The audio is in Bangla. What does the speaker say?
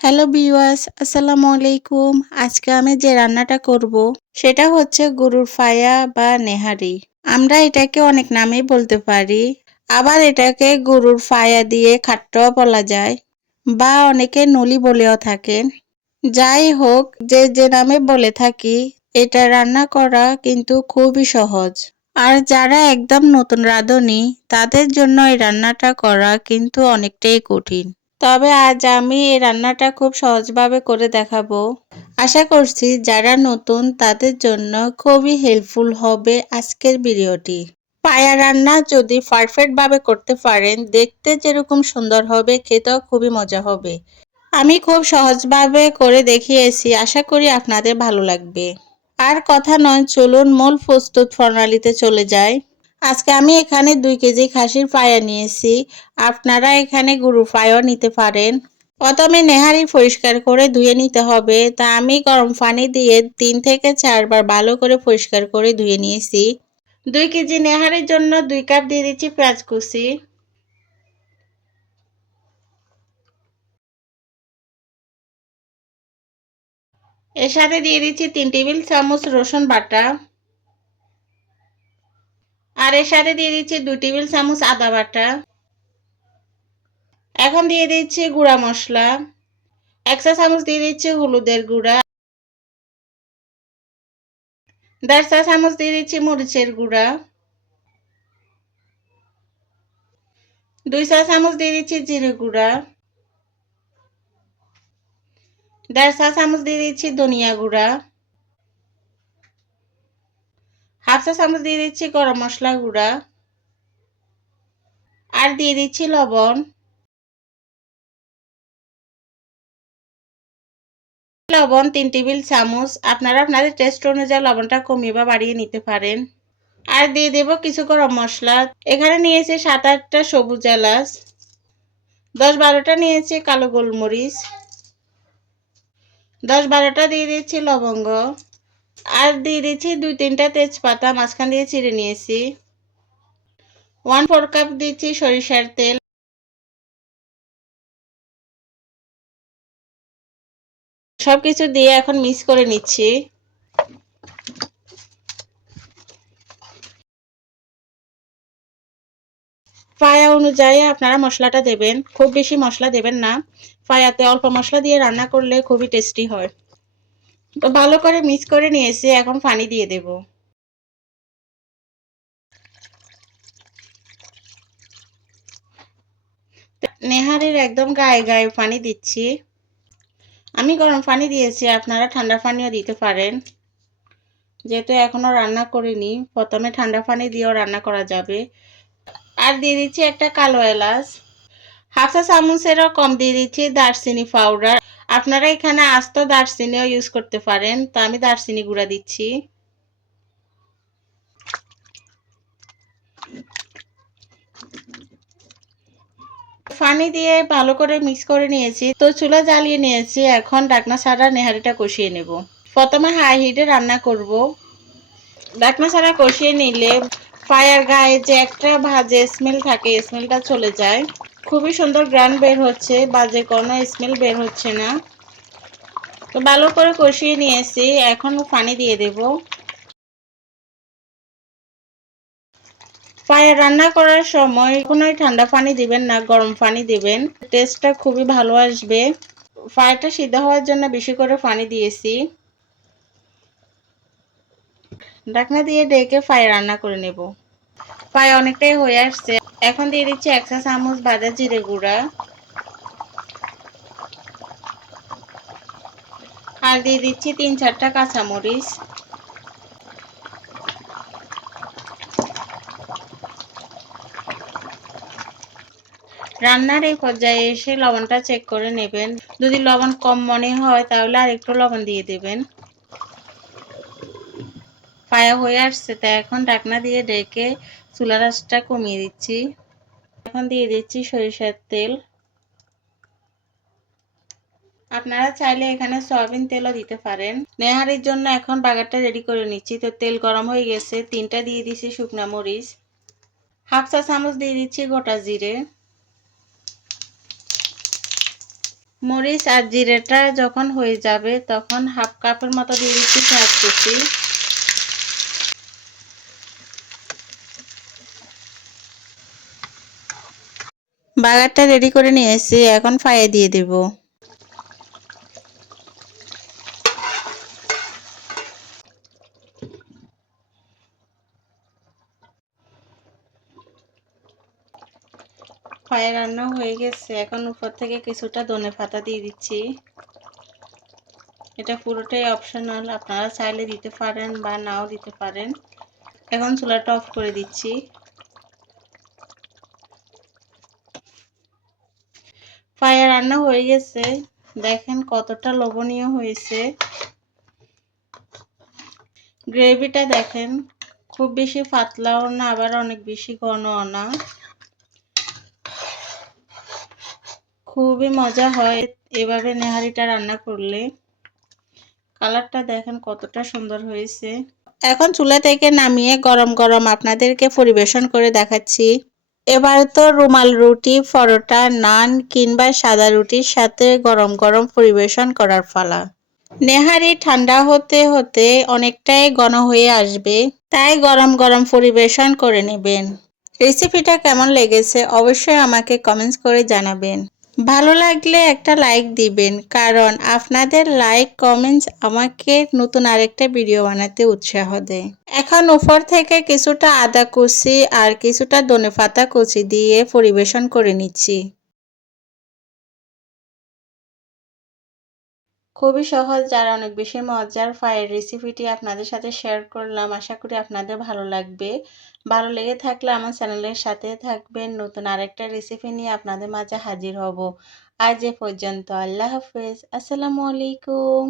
হ্যালো বিওয়াস আসসালামু আলাইকুম। আজকে আমি যে রান্নাটা করব, সেটা হচ্ছে গরুর ফায়া বা নেহারি। আমরা এটাকে অনেক নামেই বলতে পারি। আবার এটাকে গরুর ফায়া দিয়ে খাট্টাও বলা যায়, বা অনেকে নলি বলেও থাকেন। যাই হোক, যে যে নামে বলে থাকি, এটা রান্না করা কিন্তু খুবই সহজ। আর যারা একদম নতুন রাঁধুনি, তাদের জন্য এই রান্নাটা করা কিন্তু অনেকটাই কঠিন। তবে আজ আমি এই রান্নাটা খুব সহজভাবে করে দেখাবো। আশা করছি যারা নতুন তাদের জন্য খুবই হেল্পফুল হবে আজকের ভিডিওটি। পায়া রান্না যদি পারফেক্ট ভাবে করতে পারেন, দেখতে যেরকম সুন্দর হবে, খেতেও খুবই মজা হবে। আমি খুব সহজভাবে করে দেখিয়েছি, আশা করি আপনাদের ভালো লাগবে। আর কথা নয়, চলুন মূল প্রস্তুত প্রণালীতে চলে যায় আজকে আমি এখানে দুই কেজি খাসির পায়া নিয়েছি আপনারা এখানে গরুর পায়াও নিতে পারেন। প্রথমে নেহারি পরিষ্কার করে ধুয়ে নিতে হবে। তা আমি গরম পানি দিয়ে তিন থেকে চারবার ভালো করে পরিষ্কার করে ধুয়ে নিয়েছি। দুই কেজি নেহারির জন্য দুই কাপ দিয়ে দিচ্ছি পেঁয়াজ কুচি। এর সাথে দিয়ে দিচ্ছি তিন টেবিল চামচ রসুন বাটা। আর এর সাথে দিয়ে দিচ্ছি দু টেবিল চামচ আদা বাটা। এখন দিয়ে দিচ্ছি গুঁড়া মশলা। এক চা চামচ দিয়ে দিচ্ছি হলুদের গুঁড়া। দেড় চা চামচ দিয়ে দিচ্ছি মরিচের গুঁড়া। দুই চা চামচ দিয়ে দিচ্ছি জিরে গুঁড়া। দেড় চা চামচ দিয়ে দিচ্ছি ধনিয়া গুঁড়া হাফ চা চামচ দিয়ে দিচ্ছি গরম মশলা গুঁড়া। আর দিয়ে দিচ্ছি লবণ। লবণ তিন টেবিল চামচ। আপনারা আপনাদের টেস্ট অনুযায়ী লবণটা কমিয়ে বা বাড়িয়ে নিতে পারেন। আর দিয়ে দেব কিছু গরম মশলা। এখানে নিয়েছি সাত আটটা সবুজ এলাচ। দশ বারোটা নিয়েছি কালো গোলমরিচ। দশ বারোটা দিয়ে দিচ্ছি লবঙ্গ। আর দিয়ে দিচ্ছি দুই তিনটা তেজপাতা, মাঝখান দিয়ে চিড়ে নিয়েছি। ওয়ান ফোর কাপ দিচ্ছি সরিষার তেল। সবকিছু দিয়ে এখন মিক্স করে নিচ্ছি। ফায়া অনুযায়ী আপনারা মশলাটা দেবেন। খুব বেশি মশলা দেবেন না। ফায়াতে অল্প মশলা দিয়ে রান্না করলে খুবই টেস্টি হয়। তো ভালো করে মিক্স করে নিয়েছি এখন পানি দিয়ে দেব। নেহারের একদম গায়ে গায়ে পানি দিচ্ছি। আমি গরম পানি দিয়েছি, আপনারা ঠান্ডা পানিও দিতে পারেন। যেহেতু এখনও রান্না করিনি, প্রথমে ঠান্ডা পানি দিয়েও রান্না করা যাবে। আর দিয়ে দিচ্ছি একটা কালো এলাচ। হাফ চা চামচেরও কম দিয়ে দিচ্ছি, দারচিনি পাউডার আপনারা এখানে আস্ত দারচিনিও ইউজ করতে পারেন। তো আমি দারচিনি গুঁড়া দিচ্ছি। পানি দিয়ে ভালো করে মিক্স করে নিয়েছি। তো চুলা জ্বালিয়ে নিয়েছি। এখন ডাকনা ছাড়া নেহারিটা কষিয়ে নেব। প্রথমে হাই হিটে রান্না করব। ডাকনা ছাড়া কষিয়ে নিলে ফায়ার গায়ে যে একটা ভাজে স্মেল থাকে স্মেলটা চলে যায়। খুবই সুন্দর গ্রান বের হচ্ছে, বাজে কোনো স্মেল বের হচ্ছে না। তো ভালো করে কষিয়ে নিয়েছি, এখন পানি দিয়ে দেব। ফায়ার রান্না করার সময় কোনো ঠান্ডা পানি দিবেন না, গরম পানি দিবেন। টেস্টটা খুবই ভালো আসবে। ফায়ারটা সিদ্ধ হওয়ার জন্য বেশি করে পানি দিয়েছি। ঢাকনা দিয়ে ডেকে ফায়ার রান্না করে নেব। ফায়ার অনেকটাই হয়ে আসছে। এখন দিয়ে দিচ্ছি এক চা চামচ ভাজা জিরে গুঁড়া। আর দিয়ে দিচ্ছি তিন চারটা কাঁচামরিচ। রান্নার এই পর্যায়ে এসে লবণটা চেক করে নেবেন। যদি লবণ কম মনে হয়, তাহলে আর একটু লবণ দিয়ে দেবেন। পায়া হয়ে আসছে, তাই এখন ঢাকনা দিয়ে ডেকে চুলার আঁচটা কমিয়ে দিচ্ছি। এখন দিয়ে দিচ্ছি সরিষার তেল। আপনারা চাইলে এখানে সয়াবিন তেলও দিতে পারেন। নেহারির জন্য এখন বাগারটা রেডি করে নিচ্ছি। তো তেল গরম হয়ে গেছে, তিনটা দিয়ে দিচ্ছি শুকনা মরিচ। হাফ চা চামচ দিয়ে দিচ্ছি গোটা জিরে। মরিচ আর জিরেটা যখন হয়ে যাবে তখন হাফ কাপের মতো দিয়ে দিচ্ছি পেঁয়াজ কুচি বাগারটা রেডি করে নিয়ে এসেছি এখন ফায়ে দিয়ে দেব। ফায়ে রান্না হয়ে গেছে। এখন উপর থেকে কিছুটা ধনে পাতা দিয়ে দিচ্ছি। এটা পুরোটাই অপশনাল আপনারা চাইলে দিতে পারেন বা নাও দিতে পারেন। এখন চুলাটা অফ করে দিচ্ছি। পায়া রান্না হয়ে গেছে। দেখেন কতটা লোভনীয় হয়েছে। গ্রেভিটা দেখেন, খুব বেশি পাতলাও না, আবার অনেক বেশি ঘনও না। খুবই মজা হয় এভাবে নেহারিটা রান্না করলে। কালারটা দেখেন কতটা সুন্দর হয়েছে। এখন চুলা থেকে নামিয়ে গরম গরম আপনাদেরকে পরিবেশন করে দেখাচ্ছি। এবার তো রুমাল, রুটি, পরোটা, নান কিংবা সাদা রুটির সাথে গরম গরম পরিবেশন করার ফলা নেহারি ঠান্ডা হতে হতে অনেকটাই ঘন হয়ে আসবে, তাই গরম গরম পরিবেশন করে নেবেন। রেসিপিটা কেমন লেগেছে অবশ্যই আমাকে কমেন্টস করে জানাবেন। ভালো লাগলে একটা লাইক দিবেন। কারণ আপনাদের লাইক কমেন্টস আমাকে নতুন আরেকটা ভিডিও বানাতে উৎসাহ দেয়। এখন উপর থেকে কিছুটা আদা কুচি আর কিছুটা ধনে পাতা কুচি দিয়ে পরিবেশন করে নিচ্ছি। খুবই সহজ, যার অনেক বেশি মজার ফায়ের রেসিপিটি আপনাদের সাথে শেয়ার করলাম। আশা করি আপনাদের ভালো লাগবে। ভালো লেগে থাকলে আমার চ্যানেলের সাথে থাকবেন। নতুন আরেকটা রেসিপি নিয়ে আপনাদের মাঝে হাজির হব। আজ এ পর্যন্ত। আল্লাহ হাফেজ। আসসালামু আলাইকুম।